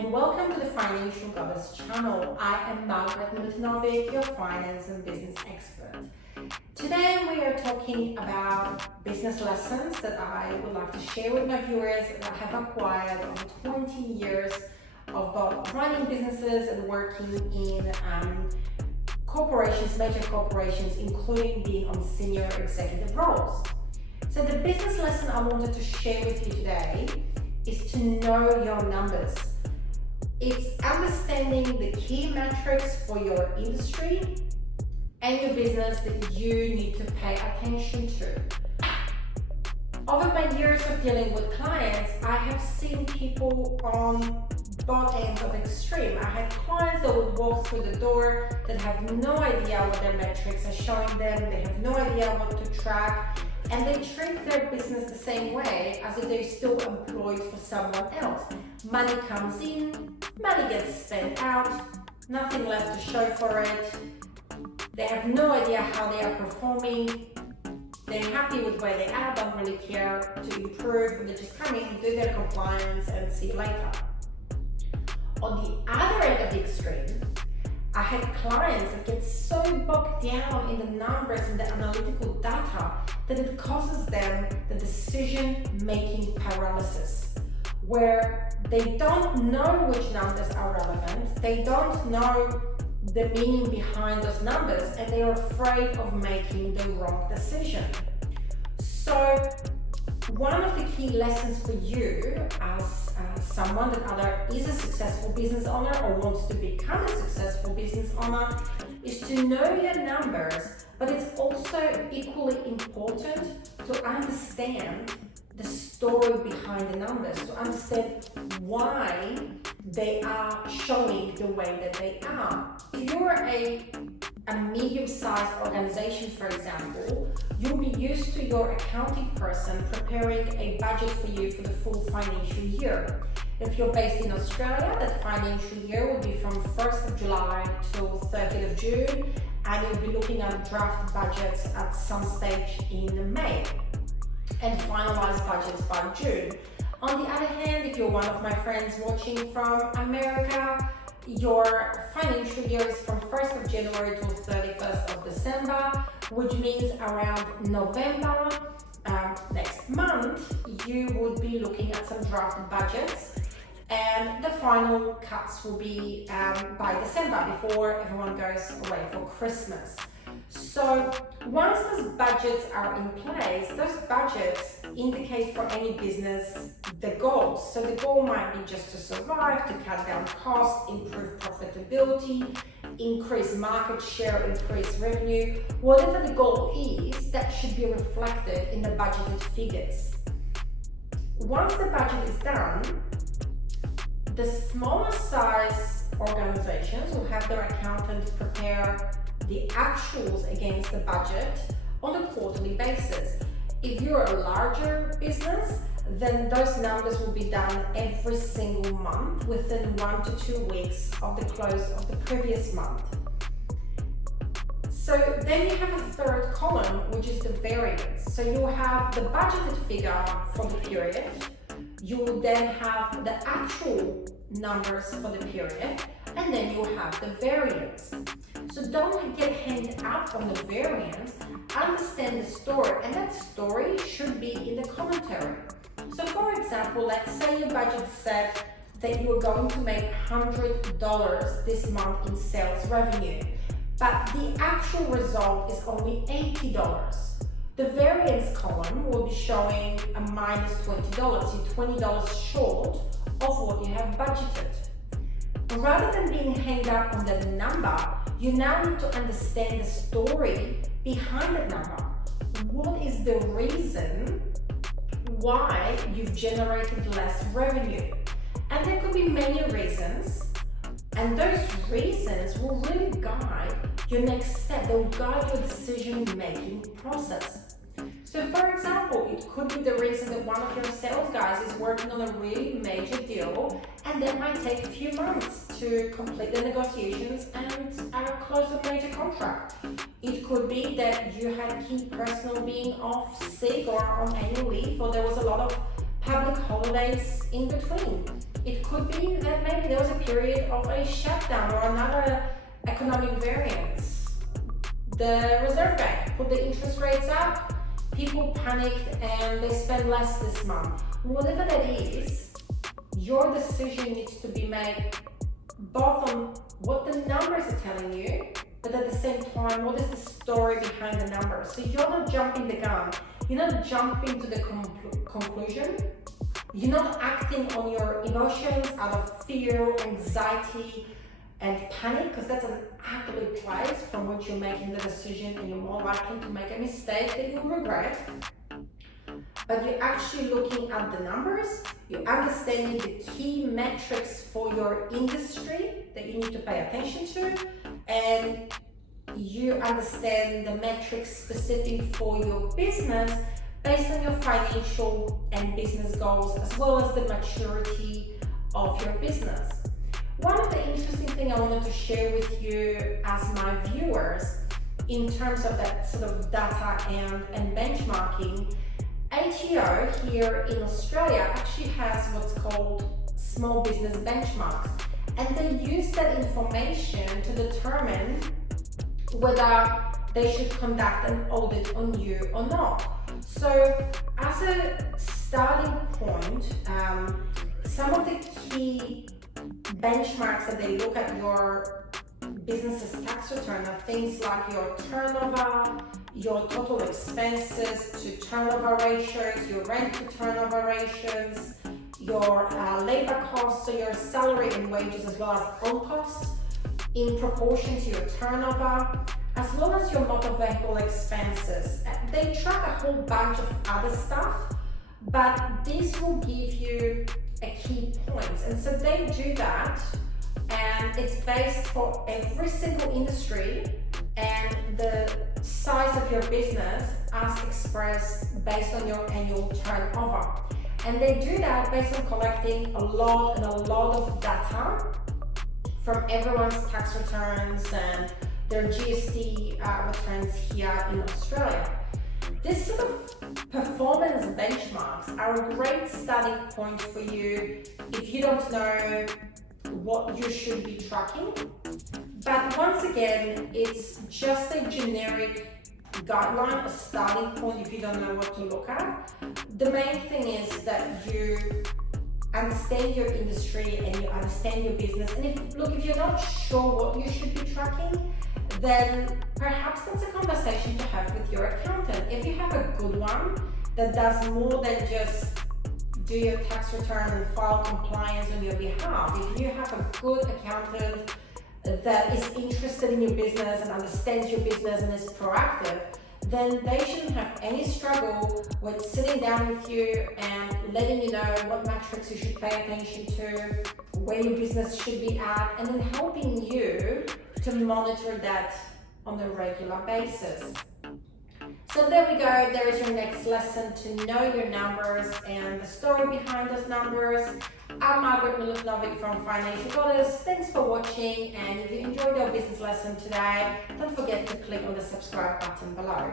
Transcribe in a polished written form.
and welcome to the Financial Goddess channel. I am Margaret Milutinovic, your finance and business expert. Today we are talking about business lessons that I would like to share with my viewers that I have acquired over 20 years of both running businesses and working in corporations, major corporations, including being on senior executive roles. So the business lesson I wanted to share with you today is to know your numbers. It's understanding the key metrics for your industry and your business that you need to pay attention to. Over my years of dealing with clients, I have seen people on both ends of extreme. I had clients that would walk through the door that have no idea what their metrics are showing them, they have no idea what to track, and they treat their business the same way as if they're still employed for someone else. Money comes in, money gets spent out, nothing left to show for it. They have no idea how they are performing. They're happy with where they are, don't really care to improve, and they just come in, do their compliance, and see you later. On the other end of the extreme, I had clients that get so bogged down in the numbers and the analytical data that it causes them the decision-making paralysis, where they don't know which numbers are relevant, they don't know the meaning behind those numbers, and they're afraid of making the wrong decision. So one of the key lessons for you as someone that either is a successful business owner or wants to become a successful business owner is to know your numbers, but it's also equally important to understand the story behind the numbers, to understand why they are showing the way that they are. If you're a medium-sized organization, for example, you'll be used to your accounting person preparing a budget for you for the full financial year. If you're based in Australia, that financial year will be from 1st of July till 30th of June, and you'll be looking at draft budgets at some stage in May and finalize budgets by June. On the other hand, if you're one of my friends watching from America, your financial year is from 1st of January to 31st of December, which means around November next month, you would be looking at some draft budgets, and the final cuts will be by December, before everyone goes away for Christmas. So once those budgets are in place, those budgets indicate for any business the goals. So the goal might be just to survive, to cut down costs, improve profitability, increase market share, increase revenue. Whatever the goal is, that should be reflected in the budgeted figures. Once the budget is done, the smaller size organizations will have their accountant prepare the actuals against the budget on a quarterly basis. If you're a larger business, then those numbers will be done every single month within 1 to 2 weeks of the close of the previous month. So then you have a third column, which is the variance. So you'll have the budgeted figure for the period. You will then have the actual numbers for the period, and then you'll have the variance. So don't get hung up on the variance, understand the story, and that story should be in the commentary. So for example, let's say your budget said that you are going to make $100 this month in sales revenue, but the actual result is only $80. The variance column will be showing a minus $20, you're $20 short of what you have budgeted. Rather than being hung up on the number, you now need to understand the story behind the number. What is the reason why you've generated less revenue? And there could be many reasons, and those reasons will really guide your next step. They'll guide your decision-making process. So for example, it could be the reason that one of your sales guys is working on a really major deal, and that might take a few months to complete the negotiations and close a major contract. It could be that you had key personnel being off sick or on annual leave, or there was a lot of public holidays in between. It could be that maybe maybe there was a period of a shutdown or another economic variance. The Reserve Bank put the interest rates up, people panicked and they spent less this month. Whatever that is, your decision needs to be made both on what the numbers are telling you, but at the same time, what is the story behind the numbers? So you're not jumping the gun, you're not jumping to the conclusion, you're not acting on your emotions out of fear, anxiety, and panic, because that's an ugly place from which you're making the decision and you're more likely to make a mistake that you'll regret. But you're actually looking at the numbers, you're understanding the key metrics for your industry that you need to pay attention to, and you understand the metrics specific for your business based on your financial and business goals, as well as the maturity of your business. One of the interesting things I wanted to share with you as my viewers in terms of that sort of data and benchmarking, ATO here in Australia actually has what's called small business benchmarks, and they use that information to determine whether they should conduct an audit on you or not. So as a starting point, some of the key benchmarks that they look at your business's tax return are things like your turnover, your total expenses to turnover ratios, your rent to turnover ratios, your labor costs, so your salary and wages as well as own costs in proportion to your turnover, as well as your motor vehicle expenses. They track a whole bunch of other stuff, but this will give you a key point. And so they do that, and it's based for every single industry and the size of your business as expressed based on your annual turnover. And they do that based on collecting a lot of data from everyone's tax returns and their GST returns here in Australia. This sort of performance benchmarks are a great starting point for you if you don't know what you should be tracking. But once again, it's just a generic guideline, a starting point if you don't know what to look at. The main thing is that you understand your industry and you understand your business. And if you're not sure what you should be tracking, then perhaps that's a conversation to have with your accountant. If you have a good one that does more than just do your tax return and file compliance on your behalf, if you have a good accountant that is interested in your business and understands your business and is proactive, then they shouldn't have any struggle with sitting down with you and letting you know what metrics you should pay attention to, where your business should be at, and then helping you to monitor that on a regular basis. So there we go, there is your next lesson to know your numbers and the story behind those numbers. I'm Margaret Milutinovic from Financial Goddess. Thanks for watching, and if you enjoyed our business lesson today, don't forget to click on the subscribe button below.